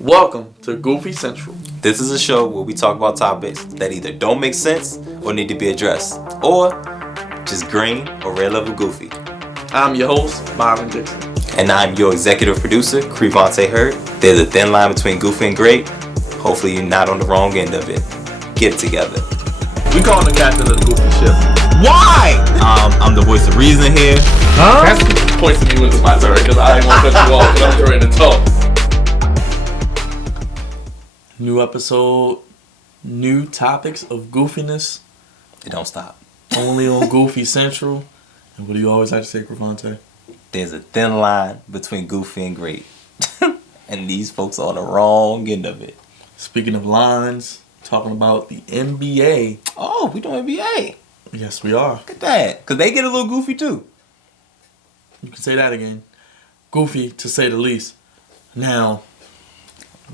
Welcome to Goofy Central. This is a show where we talk about topics that either don't make sense or need to be addressed, or just green or red level goofy. I'm your host, Byron Dixon. And I'm your executive producer, Crevonte Hurde. There's a thin line between goofy and great. Hopefully you're not on the wrong end of it. Get it together. We call him the captain of the Goofy ship. Why? I'm the voice of reason here. Huh? Points to me when it's my turn because I didn't want to cut you off because I'm trying to talk. New episode, new topics of goofiness. It don't stop. Only on Goofy Central. And what do you always like to say, Crevonte? There's a thin line between goofy and great. And these folks are on the wrong end of it. Speaking of lines, talking about the NBA. Oh, we doing NBA. Yes, we are. Look at that. Because they get a little goofy too. You can say that again. Goofy, to say the least. Now,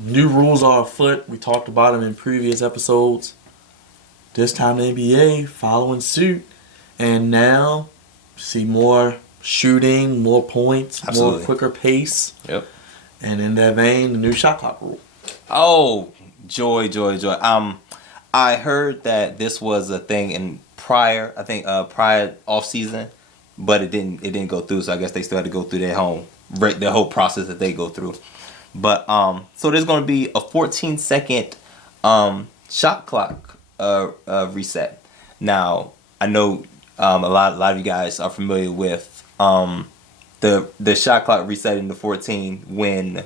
new rules are afoot. We talked about them in previous episodes. This time the NBA following suit. And now, see more shooting, more points, Absolutely. more quicker pace. Yep. And in that vein, the new shot clock rule. Oh, joy. I heard that this was a thing in prior off season, but it didn't go through. So I guess they still had to go through their whole process that they go through. But so there's going to be a 14-second shot clock reset. Now I know a lot of you guys are familiar with the shot clock resetting to 14 when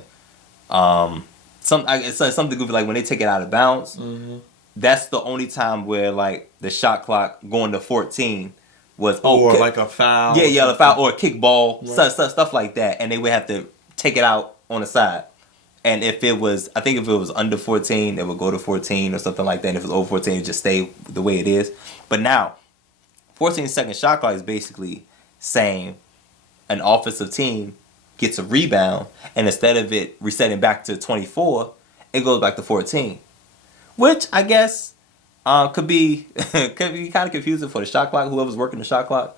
it's something goofy like when they take it out of bounds. Mm-hmm. That's the only time where like the shot clock going to 14 was like a foul. Yeah, a foul or a kick ball, right. stuff like that, and they would have to take it out on the side. And if it was under 14, it would go to 14 or something like that. And if it was over 14, it would just stay the way it is. But now, 14-second shot clock is basically saying an offensive team gets a rebound, and instead of it resetting back to 24, it goes back to 14. Which I guess could be kind of confusing for the shot clock, whoever's working the shot clock.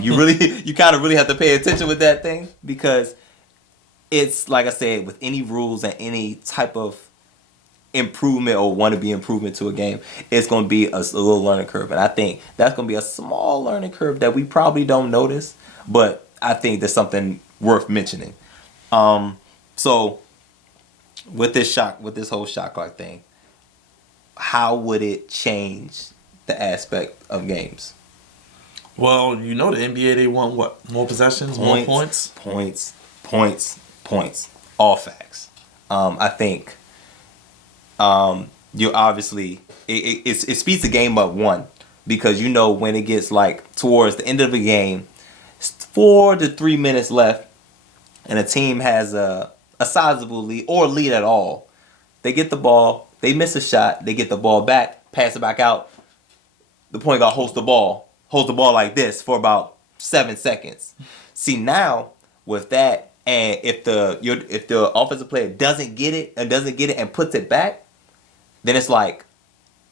You kind of really have to pay attention with that thing because it's like I said, with any rules and any type of improvement or wannabe improvement to a game, it's going to be a little learning curve. And I think that's going to be a small learning curve that we probably don't notice, but I think there's something worth mentioning. So with this whole shot clock thing, how would it change the aspect of games? Well, the NBA, they want what? More possessions, more points? Points. All facts. I think you obviously it speeds the game up one because when it gets like towards the end of the game, 4 to 3 minutes left, and a team has a sizable lead or lead at all. They get the ball, they miss a shot, they get the ball back, pass it back out. The point guard holds the ball like this for about 7 seconds. See now with that. And if the offensive player doesn't get it and puts it back, then it's like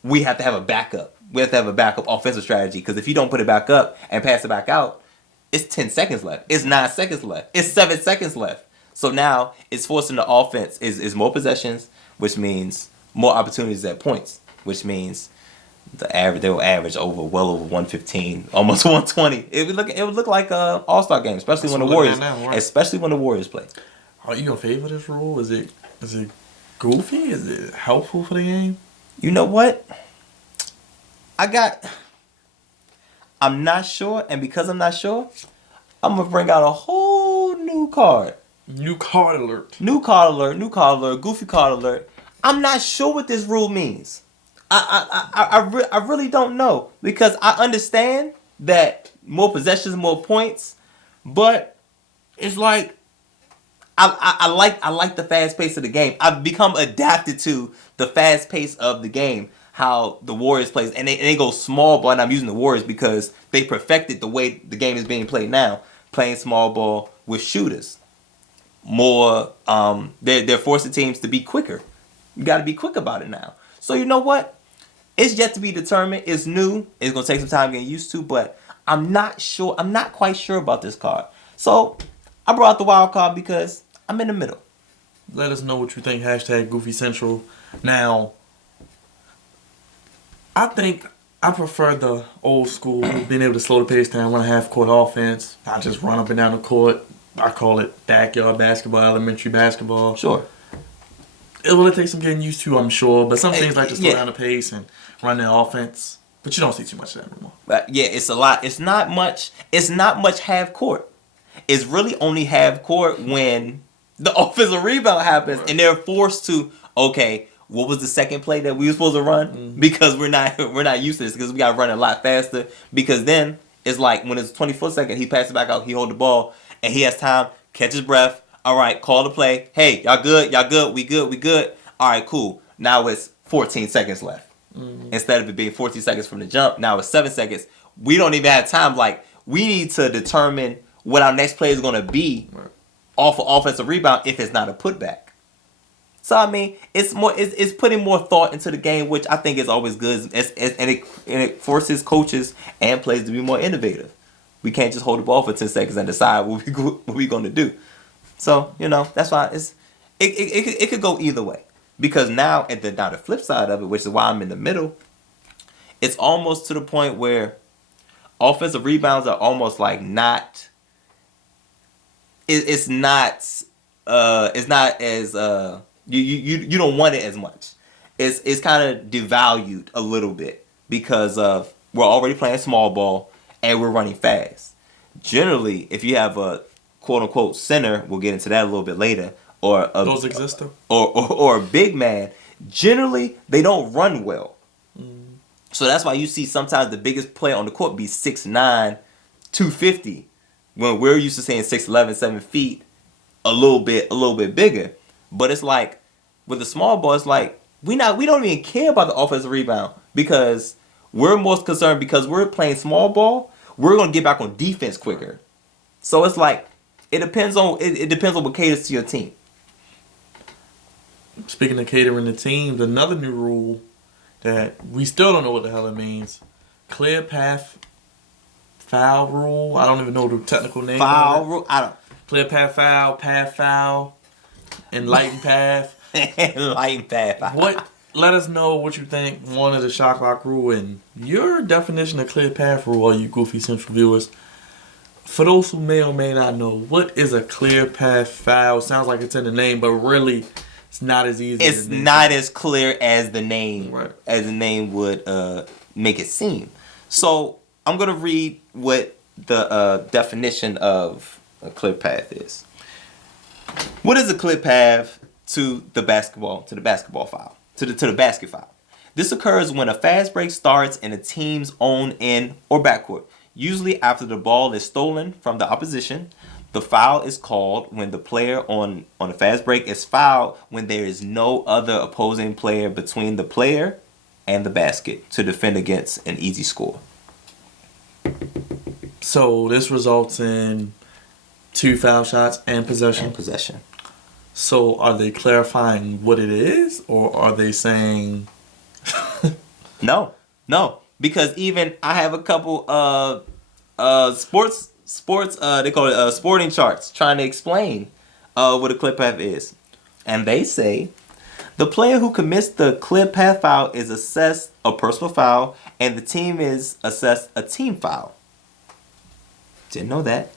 we have to have a backup. We have to have a backup offensive strategy because if you don't put it back up and pass it back out, it's 10 seconds left. It's 9 seconds left. It's 7 seconds left. So now it's forcing the offense is more possessions, which means more opportunities at points, which means they will average well over 115, almost 120. It would look like a All-Star game, especially when the Warriors play. Are you gonna favor this rule? Is it goofy? Is it helpful for the game? You know what? I'm not sure, and because I'm not sure, I'm gonna bring out a whole new card. New card alert. Goofy card alert. I'm not sure what this rule means. I really don't know because I understand that more possessions, more points, but it's like I like the fast pace of the game. I've become adapted to the fast pace of the game, how the Warriors plays, and they go small ball. And I'm using the Warriors because they perfected the way the game is being played now, playing small ball with shooters. More, they're forcing teams to be quicker. You got to be quick about it now. So you know what? It's yet to be determined. It's new. It's going to take some time getting used to, but I'm not sure. I'm not quite sure about this card. So I brought the wild card because I'm in the middle. Let us know what you think. Hashtag Goofy Central. Now, I think I prefer the old school, being able to slow the pace down, run a half-court offense. I just run up and down the court. I call it backyard basketball, elementary basketball. Sure. It will take some getting used to, I'm sure. But some things like to slow down the pace and run the offense. But you don't see too much of that anymore. Yeah, it's a lot. It's not much. It's not much half court. It's really only half court when the offensive rebound happens and they're forced to. Okay, what was the second play that we were supposed to run? Mm-hmm. Because we're not used to this because we got to run a lot faster. Because then it's like when it's 24 seconds, he passes it back out, he hold the ball, and he has time, catch his breath. All right, call the play. Hey, y'all good? Y'all good? We good? We good? All right, cool. Now it's 14 seconds left. Mm-hmm. Instead of it being 14 seconds from the jump, now it's 7 seconds. We don't even have time. Like, we need to determine what our next play is going to be off of offensive rebound if it's not a putback. So, I mean, it's putting more thought into the game, which I think is always good. And it forces coaches and players to be more innovative. We can't just hold the ball for 10 seconds and decide what we're going to do. So, that's why it could go either way. Because now, the flip side of it, which is why I'm in the middle, it's almost to the point where offensive rebounds are almost like not. It's not as you don't want it as much. It's kind of devalued a little bit because of we're already playing small ball and we're running fast. Generally, if you have a quote unquote center, we'll get into that a little bit later. Those exist though? Or a big man, generally they don't run well. Mm. So that's why you see sometimes the biggest player on the court be 6'9", 250, when we're used to saying 6'11", 7 feet, a little bit bigger. But it's like with the small ball, it's like we don't even care about the offensive rebound because we're most concerned because we're playing small ball. We're gonna get back on defense quicker. So it's like it depends on what caters to your team. Speaking of catering the teams, another new rule that we still don't know what the hell it means. Clear path foul rule. I don't even know the technical name. Foul rule. I don't. Clear path foul, enlightened path. Enlightened path. What? Let us know what you think. One is the shot clock rule and your definition of clear path rule, all you Goofy Central viewers. For those who may or may not know, what is a clear path foul? Sounds like it's in the name, but really, it's not as easy. It's not as clear as the name, right, as the name would make it seem. So I'm gonna read what the definition of a clear path is. What is a clear path to the basketball foul, to the basket foul? This occurs when a fast break starts in a team's own end or backcourt. Usually after the ball is stolen from the opposition. The foul is called when the player on a fast break is fouled when there is no other opposing player between the player and the basket to defend against an easy score. So this results in 2 foul shots and possession. So are they clarifying what it is, or are they saying? No, because even I have a couple sports they call it sporting charts trying to explain what a clear path is, and they say the player who commits the clear path foul is assessed a personal foul, and the team is assessed a team foul. Didn't know that.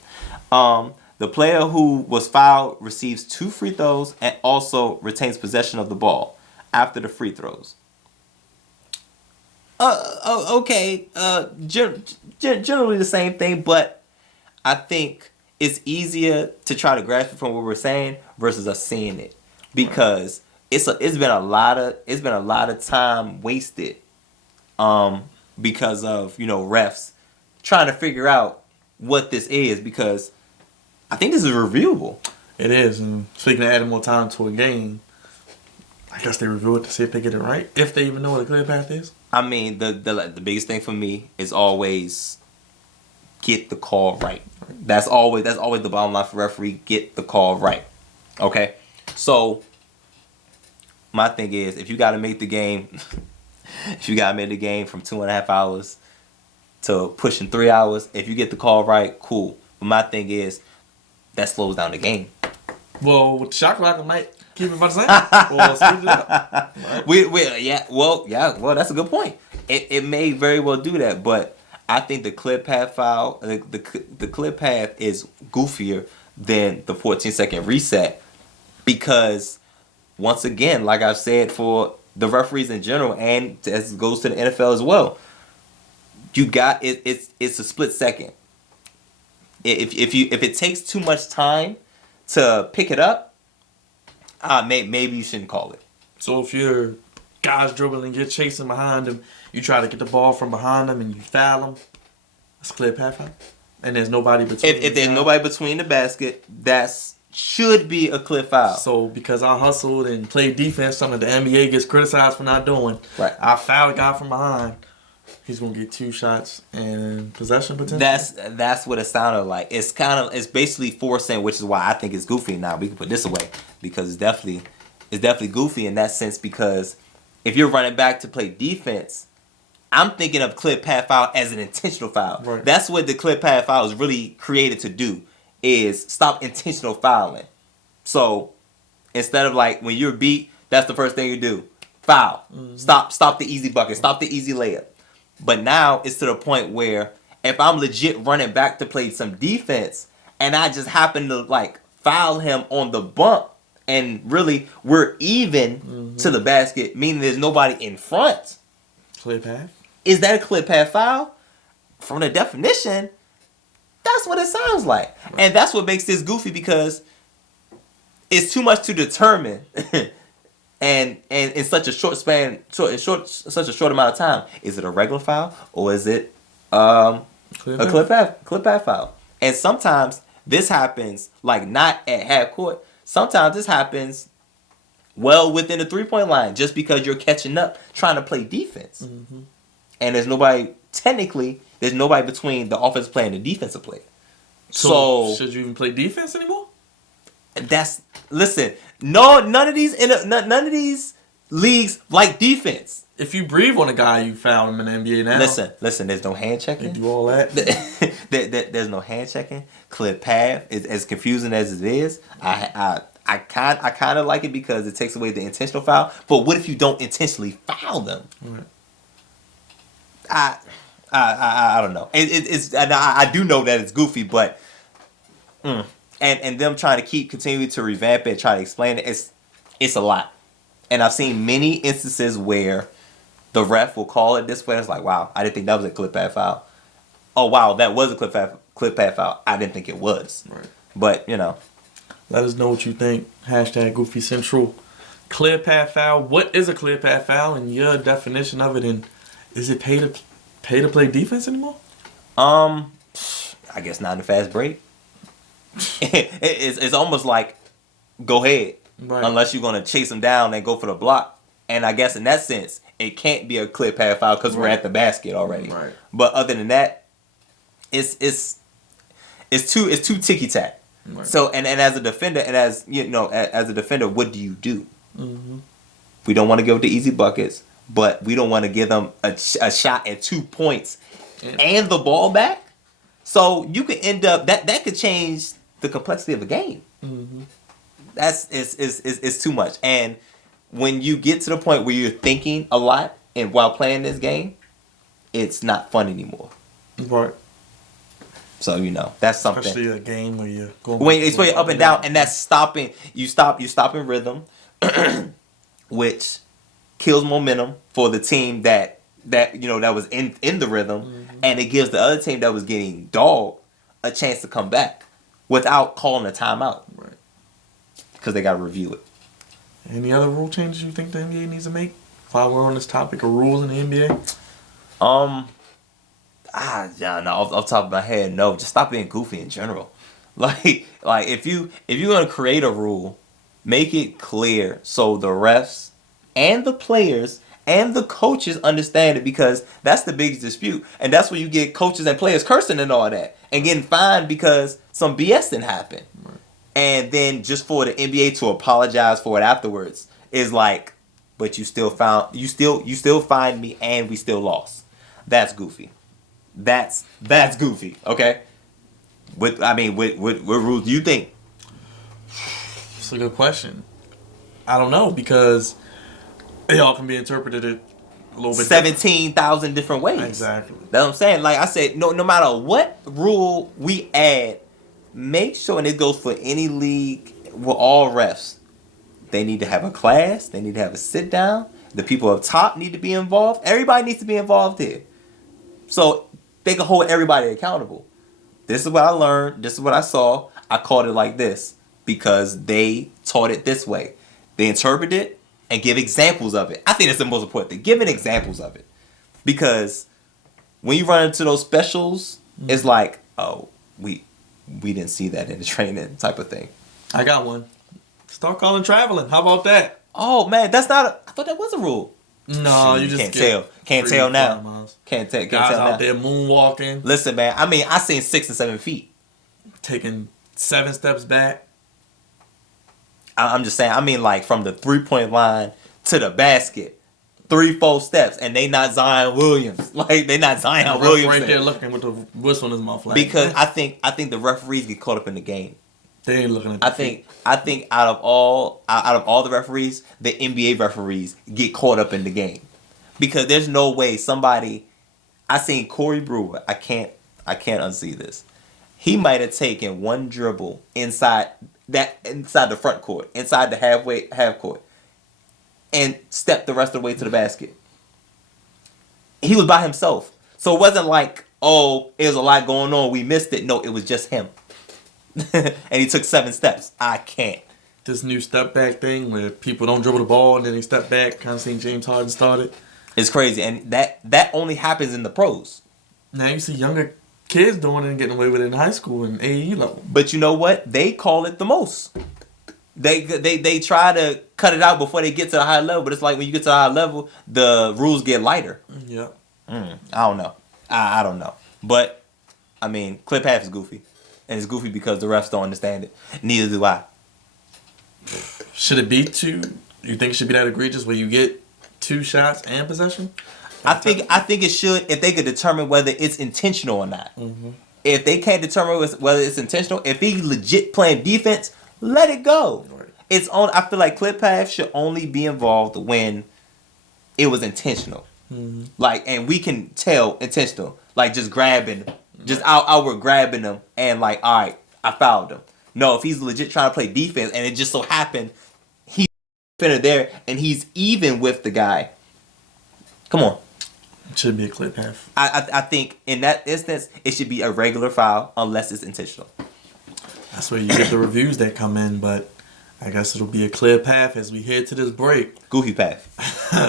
The player who was fouled receives 2 free throws and also retains possession of the ball after the free throws. Okay. Generally the same thing, but I think it's easier to try to grasp it from what we're saying versus us seeing it, because it's been a lot of time wasted, because of refs trying to figure out what this is, because I think this is reviewable. It is, and speaking of adding more time to a game, I guess they review it to see if they get it right, if they even know what a clear path is. I mean, the biggest thing for me is always get the call right. That's always the bottom line for referee. Get the call right. Okay, so my thing is, if you got to make the game, from 2.5 hours to pushing 3 hours, if you get the call right, cool. But my thing is, that slows down the game. Well, with the shot clock, I might keep it by the same. Or speed it up. Right. Well, that's a good point. It may very well do that, but I think the clear path foul, the clear path is goofier than the 14-second reset because, once again, like I've said for the referees in general, and as it goes to the NFL as well, you got it. It's a split second. If it takes too much time to pick it up, maybe you shouldn't call it. So if your guy's dribbling, you're chasing behind him, you try to get the ball from behind him and you foul him, that's clear path foul. And there's nobody between. If there's nobody between the basket, that's should be a clear foul. So because I hustled and played defense, something that the NBA gets criticized for not doing, right? I fouled a guy from behind. He's gonna get 2 shots and possession potential. That's what it sounded like. It's basically forcing, which is why I think it's goofy. Now we can put this away because it's definitely goofy in that sense. Because if you're running back to play defense, I'm thinking of clear path foul as an intentional foul. Right. That's what the clear path foul is really created to do, is stop intentional fouling. So instead of like when you're beat, that's the first thing you do. Foul. Mm-hmm. Stop the easy bucket. Stop the easy layup. But now it's to the point where if I'm legit running back to play some defense and I just happen to like foul him on the bump and really we're even to the basket, meaning there's nobody in front. Clear path. Is that a clear path foul? From the definition, that's what it sounds like. Right. And that's what makes this goofy because it's too much to determine. And in such a short span, such a short amount of time, is it a regular foul or is it a clip path foul? And sometimes this happens like not at half court. Sometimes this happens well within the 3-point line, just because you're catching up trying to play defense, and there's nobody between the offensive player and the defensive player. So should you even play defense anymore? None of these leagues like defense. If you breathe on a guy, you foul him in the NBA now. Listen. There's no hand checking. They do all that. There's no hand checking. Clear path is as confusing as it is. I kind of like it because it takes away the intentional foul. But what if you don't intentionally foul them? Right. I don't know. I do know that it's goofy, but. And them trying to continue to revamp it, try to explain it, it's a lot. And I've seen many instances where the ref will call it this way. It's like, wow, I didn't think that was a clip path foul. Oh, wow, that was a clip path foul. I didn't think it was. Right. But, let us know what you think. #Goofy Central. Clear path foul. What is a clear path foul and your definition of it? And is it pay to play defense anymore? I guess not in the fast break. It's almost like go ahead, right, unless you're gonna chase them down and go for the block. And I guess in that sense, it can't be a clear path foul because we're at the basket already. Right. But other than that, it's too ticky tack. Right. So and as a defender, and as as a defender, what do you do? We don't want to give the easy buckets, but we don't want to give them a shot at 2 points and the ball back. So you could end up that could change the complexity of a game. That's it's too much. And when you get to the point where you're thinking a lot and while playing this game, it's not fun anymore. Right. So that's something. Especially a game where you're going it's where you're up and down, and that's stopping. You stop in rhythm, which kills momentum for the team that was in the rhythm, and it gives the other team that was getting dogged a chance to come back without calling a timeout. Right. Because they got to review it. Any other rule changes you think the NBA needs to make while we're on this topic of rules in the NBA? Off the top of my head, no. Just stop being goofy in general. Like if you're gonna create a rule, make it clear so the refs and the players and the coaches understand it, because that's the biggest dispute. And that's where you get coaches and players cursing and all that and getting fined because some BS didn't happen. Right. And then just for the NBA to apologize for it afterwards is like, but you still fined me and we still lost. That's goofy. That's goofy. Okay. What rules do you think? a good question. I don't know, because they all can be interpreted a little bit 17,000 different ways. Exactly. That's what I'm saying. Like I said, no matter what rule we add, make sure, and it goes for any league with all refs, they need to have a class. They need to have a sit down. The people up top need to be involved. Everybody needs to be involved here, so they can hold everybody accountable. This is what I learned. This is what I saw. I called it like this because they taught it this way. They interpret it and give examples of it. I think that's the most important thing. Giving examples of it, because when you run into those specials, it's like, oh, we didn't see that in the training type of thing. I got one. Start calling traveling. How about that? Oh man, that's not. I thought that was a rule. No, you just can't tell. Can't tell now. Can't tell. Guys tell out now. there moonwalking. Listen, man. I mean, I seen 6 and 7 feet. Taking 7 steps back. I'm just saying. I mean, like from the 3-point line to the basket, 3-4 steps, and they not Zion Williams. Like they not Zion Williams. Right there, looking with the whistle in his mouth. Like, because I think the referees get caught up in the game. They ain't looking at the feet. I think out of all the referees, the NBA referees get caught up in the game, because there's no way somebody. I seen Corey Brewer. I can't unsee this. He might have taken one dribble inside the front court, inside the half court, and stepped the rest of the way to the basket. He was by himself, so it wasn't like, oh, there's a lot going on, we missed it. No, it was just him. And he took 7 steps. I can't. This new step back thing where people don't dribble the ball and then they step back, kind of seen James Harden started. It's crazy, and that only happens in the pros. Now you see younger kids doing it and getting away with it in high school and AE level. But you know what? They call it the most. They try to cut it out before they get to the high level, but it's like when you get to the high level, the rules get lighter. Yeah. I don't know. I don't know. But I mean, clip half is goofy. And it's goofy because the refs don't understand it. Neither do I. Should it be 2? You think it should be that egregious where you get 2 shots and possession? I think it should, if they could determine whether it's intentional or not. Mm-hmm. If they can't determine whether it's intentional, if he legit playing defense, let it go. Right. It's on. I feel like clip half should only be involved when it was intentional. Mm-hmm. Like, and we can tell intentional. Like just grabbing. Just outward grabbing them and like, all right, I fouled him. No, if he's legit trying to play defense and it just so happened he's there and he's even with the guy. Come on. It should be a clip half. I think in that instance, it should be a regular foul unless it's intentional. That's where you get the reviews that come in, but I guess it'll be a clear path as we head to this break. Goofy path.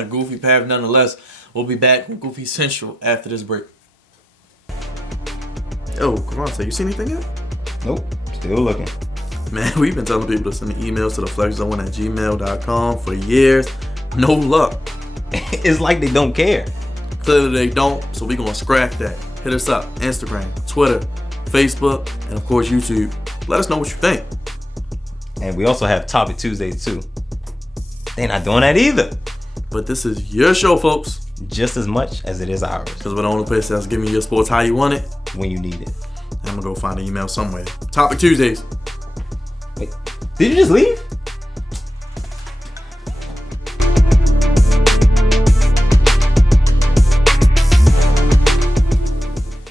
Goofy path nonetheless. We'll be back with Goofy Central after this break. Yo, Crevonte, you see anything yet? Nope. Still looking. Man, we've been telling people to send emails to theflexzone@gmail.com for years. No luck. It's like they don't care. Clearly they don't, so we're going to scrap that. Hit us up. Instagram, Twitter, Facebook, and of course YouTube. Let us know what you think. And we also have Topic Tuesdays too. They're not doing that either. But this is your show, folks. Just as much as it is ours. Because we're the only place that's giving you your sports how you want it. When you need it. I'm going to go find an email somewhere. Topic Tuesdays. Wait, did you just leave?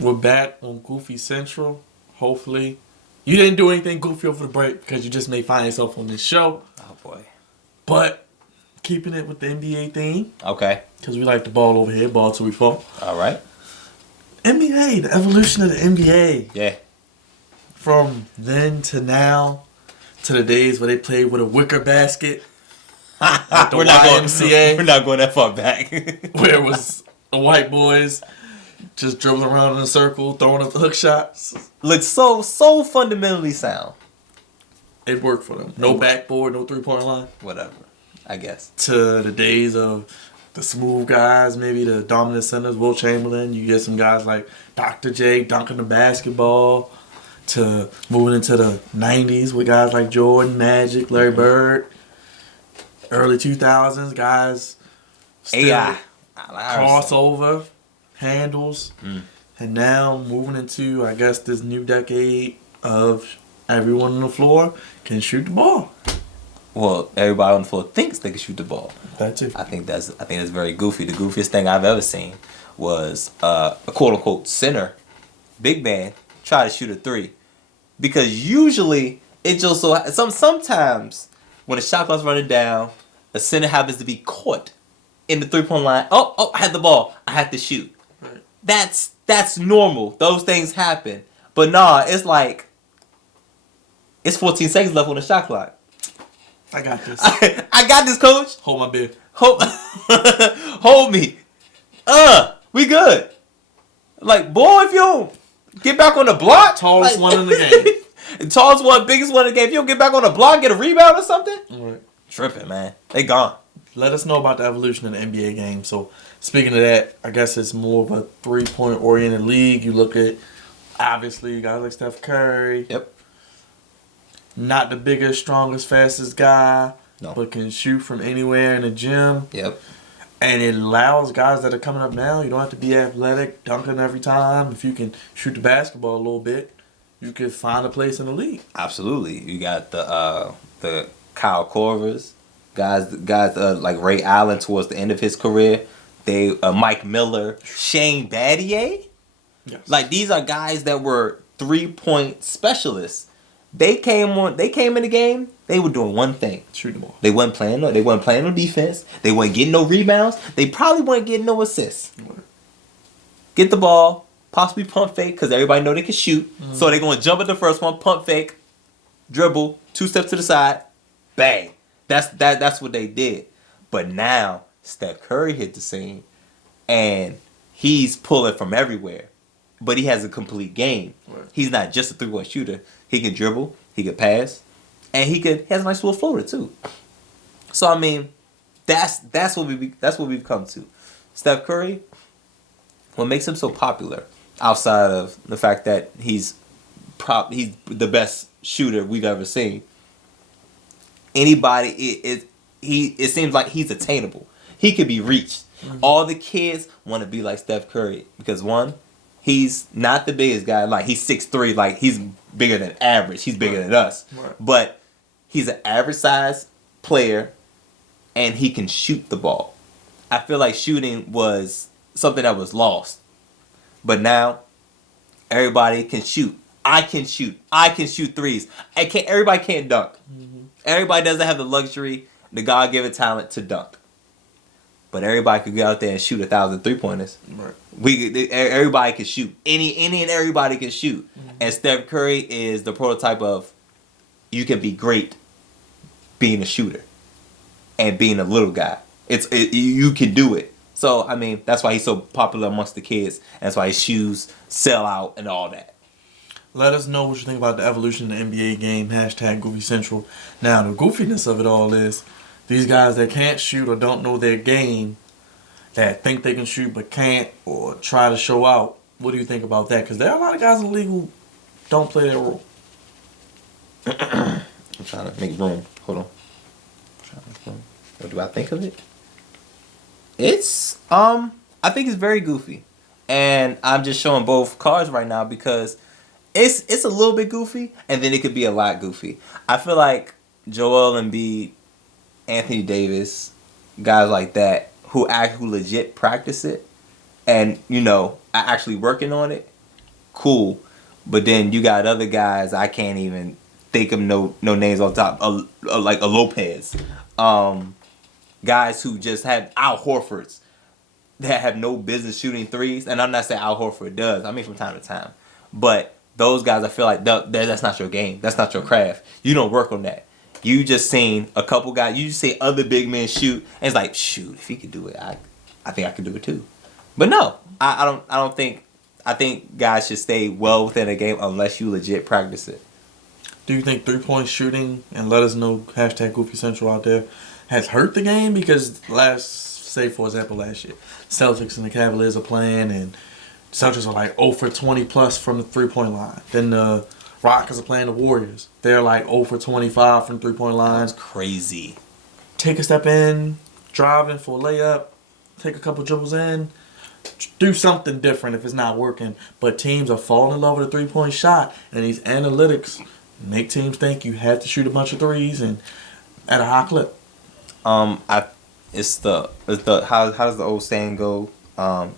We're back on Goofy Central. Hopefully. You didn't do anything goofy over the break because you just may find yourself on this show. Oh, boy. But keeping it with the NBA theme. Okay. Because we like the ball over here. Ball till we fall. All right. NBA, the evolution of the NBA. Yeah. From then to now, to the days where they played with a wicker basket. At the YMCA. We're not going that far back. Where it was the white boys just dribbling around in a circle, throwing up the hook shots. Looks so fundamentally sound. It worked for them. No backboard, no 3-point line. Whatever, I guess. To the days of the smooth guys, maybe the dominant centers, Will Chamberlain. You get some guys like Dr. J dunking the basketball. To moving into the 90s with guys like Jordan, Magic, Larry Bird. Early 2000s, guys still AI. crossover, handles. And now moving into, I guess, this new decade of everyone on the floor can shoot the ball. well, everybody on the floor thinks they can shoot the ball. That too. I think that's very goofy. The goofiest thing I've ever seen was a quote unquote center, big man, try to shoot a three, because usually it just sometimes when the shot clock's running down, a center happens to be caught in the 3-point line. Oh, I had the ball. I had to shoot. Right. That's normal. Those things happen. But nah, it's like it's 14 seconds left on the shot clock. I got this. I got this, coach. Hold my beer. Hold me. We good. Like, boy, if you don't get back on the block. Tallest one in the game. Tallest one, biggest one in the game. If you don't get back on the block, get a rebound or something. Right. Tripping, man. They gone. Let us know about the evolution of the NBA game. So, speaking of that, I guess it's more of a 3-point oriented league. You look at, obviously, guys like Steph Curry. Yep. Not the biggest, strongest, fastest guy, No. but can shoot from anywhere in the gym. Yep. And it allows guys that are coming up now, you don't have to be athletic, dunking every time. If you can shoot the basketball a little bit, you could find a place in the league. Absolutely. You got the Kyle Korvers, guys like Ray Allen towards the end of his career. They Mike Miller, Shane Battier. Yes. Like, these are guys that were 3-point specialists. They came in the game. They were doing one thing: shoot the ball. They wasn't playing no defense. They weren't getting no rebounds. They probably weren't getting no assists. Right. Get the ball, possibly pump fake, because everybody know they can shoot. Mm-hmm. So they're gonna jump at the first one, pump fake, dribble, 2 steps to the side, bang. That's what they did. But now Steph Curry hit the scene, and he's pulling from everywhere. But he has a complete game. Right. He's not just a 3-point shooter. He can dribble, he can pass, and he has a nice little floater too. So I mean, that's what we've come to. Steph Curry, what makes him so popular, outside of the fact that he's the best shooter we've ever seen. Anybody, it seems like he's attainable. He could be reached. Mm-hmm. All the kids want to be like Steph Curry because, one, he's not the biggest guy. Like, he's 6'3", like he's bigger than average. He's bigger than us. Right. But he's an average size player, and he can shoot the ball. I feel like shooting was something that was lost. But now, everybody can shoot. I can shoot. I can shoot threes. Everybody can't dunk. Mm-hmm. Everybody doesn't have the luxury, the God-given talent to dunk. But everybody could go out there and shoot 1,000 3-pointers. Right. Everybody can shoot. Any and everybody can shoot. Mm-hmm. And Steph Curry is the prototype of you can be great being a shooter and being a little guy. You can do it. So, I mean, that's why he's so popular amongst the kids. And that's why his shoes sell out and all that. Let us know what you think about the evolution of the NBA game. # Goofy Central. Now, the goofiness of it all is these guys that can't shoot or don't know their game, that think they can shoot but can't, or try to show out. What do you think about that? Because there are a lot of guys in the league who don't play their role. I'm trying to make room. Hold on. What do I think of it? It's I think it's very goofy, and I'm just showing both cards right now because it's a little bit goofy, and then it could be a lot goofy. I feel like Joel Embiid, Anthony Davis, guys like that who legit practice it, and are actually working on it. Cool, but then you got other guys I can't even think of no names off top, like a Lopez. Guys who just had Al Horfords that have no business shooting threes. And I'm not saying Al Horford does. I mean, from time to time. But those guys, I feel like that's not your game. That's not your craft. You don't work on that. You just seen a couple guys. You just see other big men shoot. And it's like, shoot, if he could do it, I think I could do it too. But no, I don't think. I think guys should stay well within a game unless you legit practice it. Do you think 3-point shooting, and let us know, # Goofy Central out there, has hurt the game? Because for example, last year, Celtics and the Cavaliers are playing, and Celtics are like 0 for 20 plus from the 3-point line. Then the Rockets are playing the Warriors. They're like 0 for 25 from 3-point lines. That's crazy. Take a step in, drive in for a layup, take a couple dribbles in, do something different if it's not working. But teams are falling in love with a 3-point shot, and these analytics make teams think you have to shoot a bunch of threes, and at a high clip. I it's the how does the old saying go?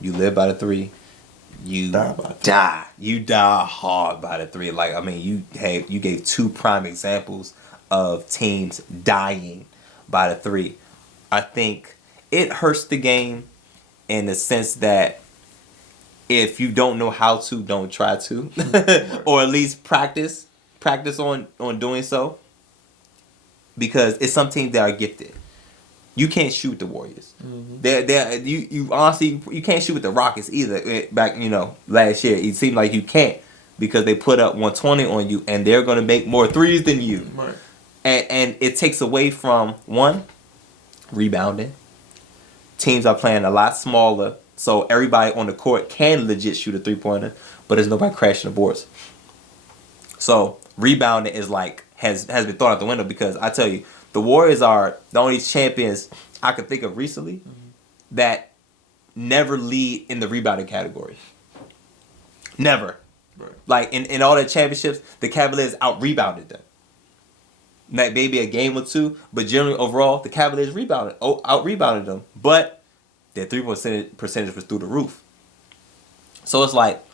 You live by the three, you Die by the three. you die hard by the three. Like I mean, you gave two prime examples of teams dying by the three. I think it hurts the game in the sense that if you don't know how to, don't try to, or at least practice on doing so, because it's some teams that are gifted. You can't shoot the Warriors. Mm-hmm. You honestly you can't shoot with the Rockets either. Back last year it seemed like you can't because they put up 120 on you and they're gonna make more threes than you. Right. And it takes away from one rebounding. Teams are playing a lot smaller, so everybody on the court can legit shoot a 3-pointer, but there's nobody crashing the boards. So rebounding is like has been thrown out the window because I tell you. The Warriors are the only champions I could think of recently that never lead in the rebounding category. Never. Right. Like in all their championships, the Cavaliers out-rebounded them. Like maybe a game or two, but generally overall, the Cavaliers out-rebounded them. But their 3-point percentage was through the roof. So it's like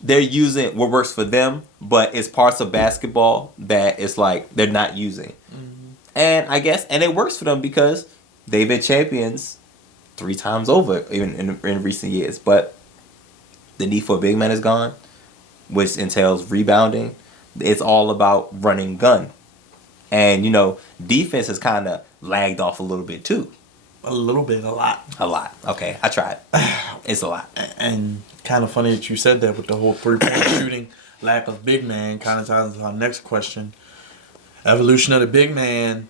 they're using what works for them, but it's parts of basketball that it's like they're not using. Mm-hmm. And I guess, and it works for them because they've been champions 3 times over, even in recent years. But the need for a big man is gone, which entails rebounding. It's all about running gun. And, defense has kind of lagged off a little bit too. A little bit, a lot. A lot. Okay, I tried. It's a lot. And kind of funny that you said that with the whole 3-point shooting, lack of big man, kind of ties into our next question. Evolution of the big man.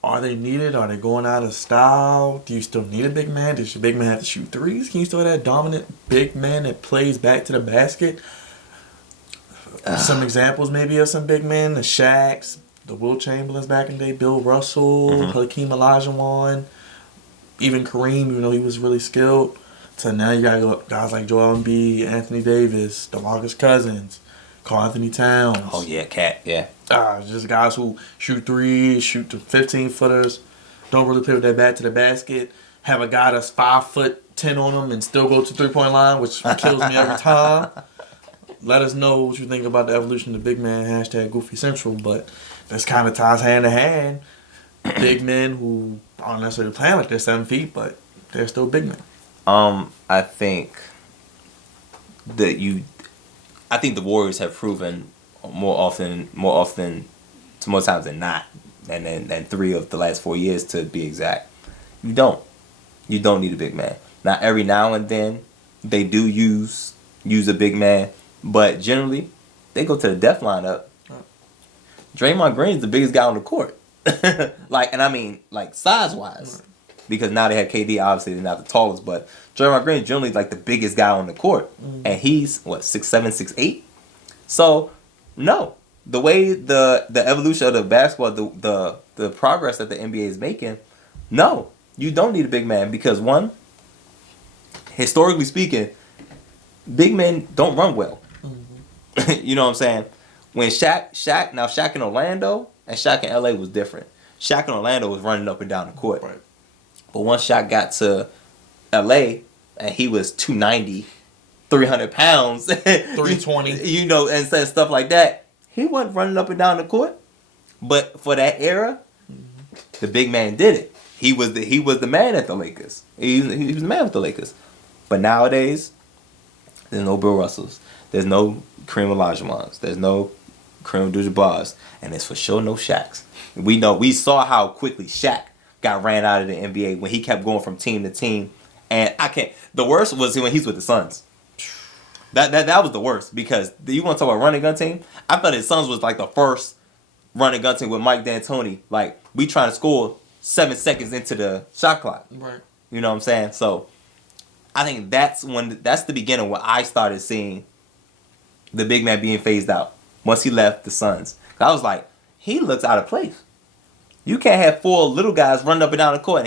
Are they needed? Are they going out of style? Do you still need a big man? Does your big man have to shoot threes? Can you still have that dominant big man that plays back to the basket? Some examples maybe of some big men. The Shaqs, the Will Chamberlains back in the day, Bill Russell, Hakeem Olajuwon, even Kareem, even though he was really skilled. So now you got guys like Joel Embiid, Anthony Davis, DeMarcus Cousins, Karl Anthony Towns. Oh, yeah, Cat, yeah. Just guys who shoot threes, shoot the 15-footers, don't really play with that bat to the basket, have a guy that's 5'10" on them and still go to the 3-point line, which kills me every time. Let us know what you think about the evolution of the big man, #Goofy Central, but this kind of ties hand in hand. Big men who aren't necessarily playing like they're 7 feet, but they're still big men. I think the Warriors have proven more times than not, and 3 of the last 4 years to be exact. You don't need a big man. Now every now and then they do use a big man, but generally they go to the death lineup. Draymond Green's the biggest guy on the court, size wise, because now they have KD. Obviously they're not the tallest, but Draymond Green is generally like the biggest guy on the court, and he's 6'7", 6'8". So no, the way the evolution of the basketball, the progress that the NBA is making, no, you don't need a big man because one, historically speaking, big men don't run well. You know what I'm saying? When Shaq in Orlando and Shaq in LA was different. Shaq in Orlando was running up and down the court. Right. But once Shaq got to LA and he was 290, 300 pounds, 320, and stuff like that, he wasn't running up and down the court. But for that era, the big man did it. He was the man at the Lakers. He was the man with the Lakers. But nowadays, there's no Bill Russells. There's no Kareem Olajuwons. There's no Kareem Abdul-Jabbar's. And there's for sure no Shaqs. We saw how quickly Shaq got ran out of the NBA when he kept going from team to team. And the worst was when he's with the Suns. That was the worst because you want to talk about running gun team? I thought his Suns was like the first running gun team with Mike D'Antoni. Like, we trying to score 7 seconds into the shot clock. Right. You know what I'm saying? So I think that's the beginning where I started seeing the big man being phased out once he left the Suns. I was like, he looks out of place. You can't have 4 little guys running up and down the court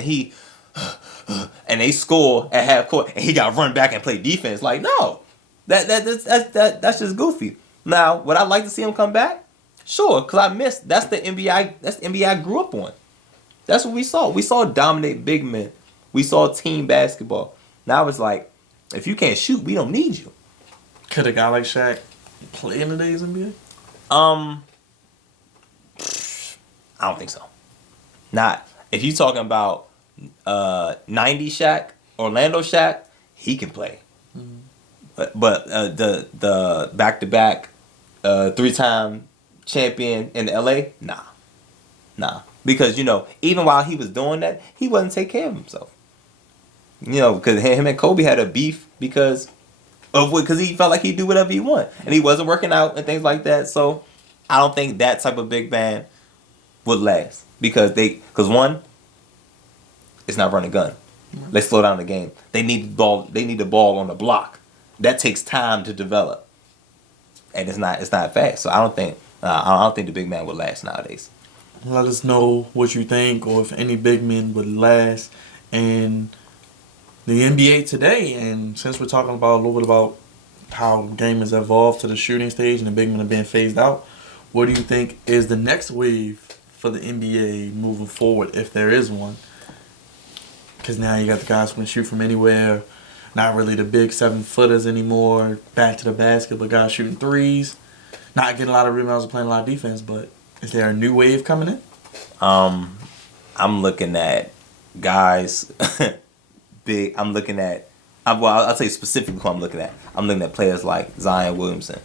and they score at half court and he got to run back and play defense. Like, no, that's just goofy. Now, would I like to see him come back? Sure, because I missed. That's the NBA. That's the NBA I grew up on. That's what we saw. We saw dominate big men. We saw team basketball. Now it's like, if you can't shoot, we don't need you. Could a guy like Shaq play in today's NBA? I don't think so. Not if you're talking about 90 Shaq, Orlando Shaq, he can play. But the back-to-back 3-time champion in LA, nah. Because even while he was doing that, he wasn't taking care of himself. Because him and Kobe had a beef because he felt like he'd do whatever he wanted, and he wasn't working out and things like that. So I don't think that type of big man would last because one, it's not running gun. Let's slow down the game. They need the ball. They need the ball on the block. That takes time to develop, and it's not fast. So I don't think the big man would last nowadays. Let us know what you think, or if any big men would last in the NBA today. And since we're talking about a little bit about how the game has evolved to the shooting stage and the big men are being phased out, what do you think is the next wave for the NBA moving forward, if there is one? Because now you got the guys who can shoot from anywhere. Not really the big 7-footers anymore. Back to the basket, but guys shooting threes. Not getting a lot of rebounds and playing a lot of defense, but is there a new wave coming in? I'm looking at guys big. I'm looking at I'll tell you specifically who I'm looking at. I'm looking at players like Zion Williamson.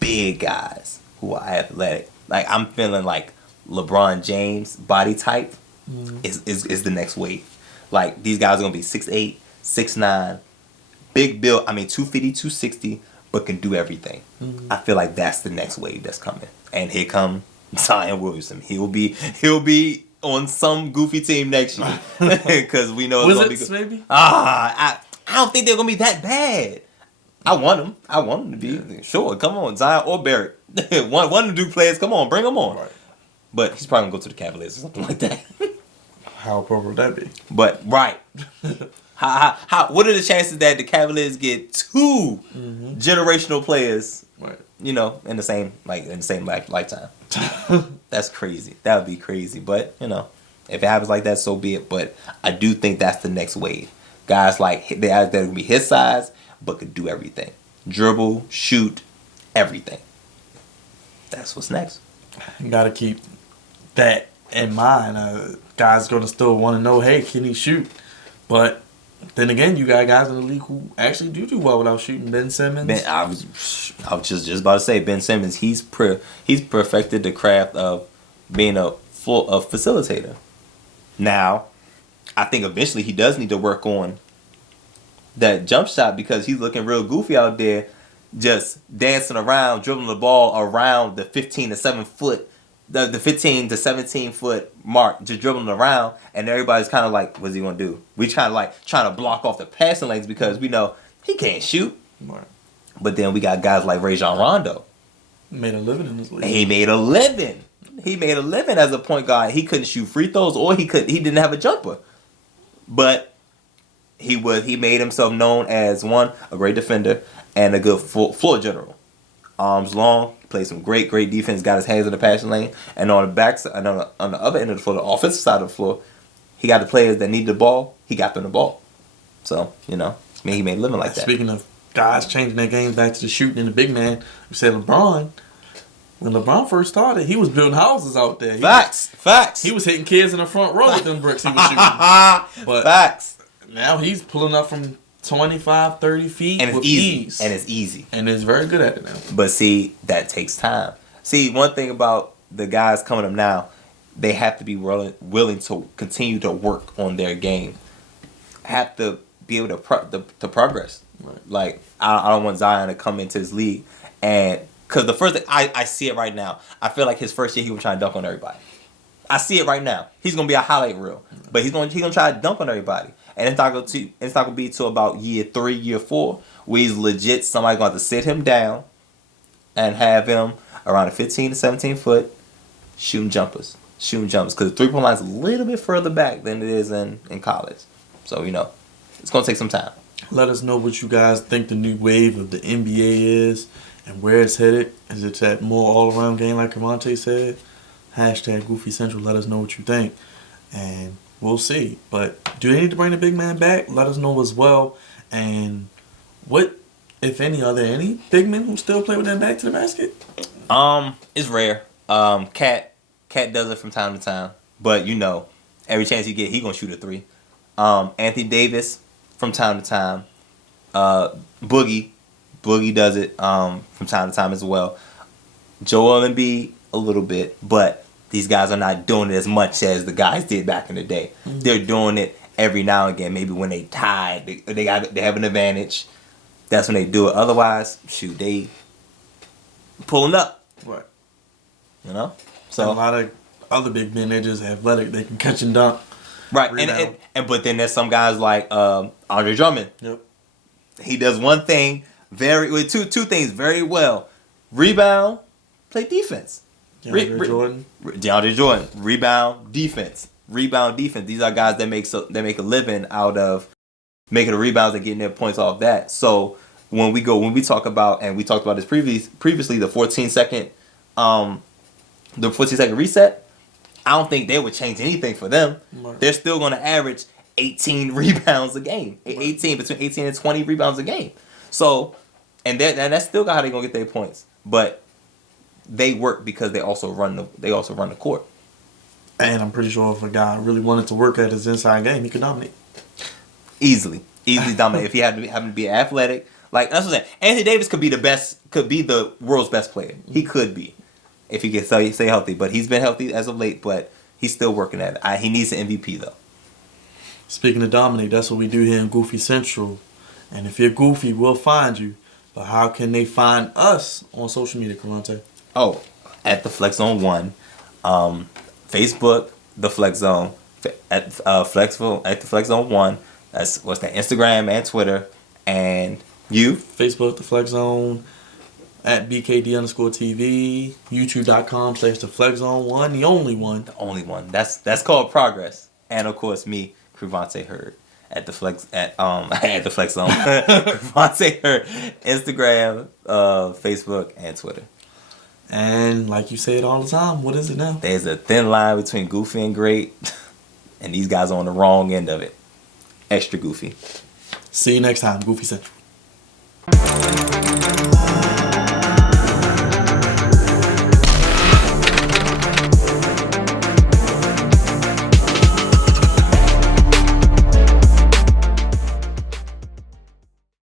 Big guys who are athletic. Like I'm feeling like LeBron James body type is the next wave. Like these guys are gonna be 6'8", 6'9", big build. 250, 260, but can do everything. I feel like that's the next wave that's coming. And here come Zion Williamson. He'll be on some goofy team next year because we know it's gonna be good. Maybe? I don't think they're gonna be that bad. I want them to be sure. Come on, Zion or Barrett. one of the two players. Come on, bring them on. Right. But he's probably gonna go to the Cavaliers or something like that. How appropriate would that be? But right. How? What are the chances that the Cavaliers get two generational players? Right. In the same lifetime. That's crazy. That would be crazy. But if it happens like that, so be it. But I do think that's the next wave. Guys like the guys that will be his size, but could do everything: dribble, shoot, everything. That's what's next. You got to keep that in mind. Guys going to still want to know, hey, can he shoot? But then again, you got guys in the league who actually do well without shooting. Ben Simmons. I was just about to say Ben Simmons. He's perfected the craft of being a facilitator. Now, I think eventually he does need to work on that jump shot because he's looking real goofy out there, just dancing around, dribbling the ball around the 15 to 7 foot. The 15 to 17 foot mark, just dribbling around, and everybody's kind of like, what's he going to do? We kind of like trying to block off the passing lanes because we know he can't shoot. Right. But then we got guys like Rajon Rondo. Made a living in this league. He made a living. He made a living as a point guard. He couldn't shoot free throws or he didn't have a jumper. But he made himself known as, one, a great defender and a good floor general. Arms long, played some great defense, got his hands in the passing lane, and on the back side, on the other end of the floor, the offensive side of the floor, he got the players that need the ball. He got them the ball. So he made a living like that. Speaking of guys changing their game back to the shooting and the big man, you said LeBron. When LeBron first started, he was building houses out there. Facts. He was hitting kids in the front row with them bricks he was shooting. But facts. Now he's pulling up from 25, 30 feet and with ease. And it's easy. And is very good at it now. But see, that takes time. See, one thing about the guys coming up now, they have to be willing to continue to work on their game. Have to be able to progress. Right. Like, I don't want Zion to come into this league. And because the first thing, I see it right now. I feel like his first year, he was trying to dunk on everybody. I see it right now. He's going to be a highlight reel. But he's going to try to dunk on everybody. And it's not gonna be till about year 3, year 4, where he's legit. Somebody's going to have to sit him down and have him around a 15 to 17 foot shooting jumpers. Because the 3-point line is a little bit further back than it is in college. So, it's going to take some time. Let us know what you guys think the new wave of the NBA is. and where it's headed. Is it that more all-around game like Crevonte said? Hashtag Goofy Central. Let us know what you think. And we'll see. But do they need to bring the big man back? Let us know as well. And what, if any, are there any big men who still play with their back to the basket? It's rare. Cat does it from time to time. But you know, every chance he get, he gonna shoot a three. Anthony Davis from time to time. Boogie does it from time to time as well. Joel Embiid a little bit, but these guys are not doing it as much as the guys did back in the day. Mm-hmm. They're doing it every now and again. Maybe when they tied, they have an advantage. That's when they do it. Otherwise, shoot, they pulling up. Right. You know? So and a lot of other big men, they're just athletic. They can catch and dunk. Right. And but then there's some guys like Andre Drummond. Yep. He does one thing two things very well. Rebound, play defense. DeAndre Jordan. Rebound, defense. These are guys that make a living out of making the rebounds and getting their points off that. So when we talk about, and we talked about this previously, the 14-second reset, I don't think they would change anything for them. Right. They're still going to average 18 rebounds a game. Right. Between 18 and 20 rebounds a game. So, and that's still how they're going to get their points. But they work because they also run the court. And I'm pretty sure if a guy really wanted to work at his inside game, he could dominate. Easily dominate. If he happened to be athletic, like that's what I'm saying. Anthony Davis could be the world's best player. He could be, if he can stay healthy. But he's been healthy as of late. But he's still working at it. He needs an MVP though. Speaking of dominate, that's what we do here in Goofy Central. And if you're goofy, we'll find you. But how can they find us on social media, Crevonte? Oh, at the Flex Zone 1, Facebook, the Flex Zone, at the Flex Zone 1. That's what's that? Instagram and Twitter, and you. Facebook, the Flex Zone, at BKD_TV, YouTube.com/the Flex Zone 1, the only one. The only one. That's called progress. And of course, me, Crevonte Hurde, at the Flex at the Flex Zone. Crevonte Hurde, Instagram, Facebook, and Twitter. And like you say it all the time, what is it now? There's a thin line between goofy and great, and these guys are on the wrong end of it. Extra goofy. See you next time, Goofy Central.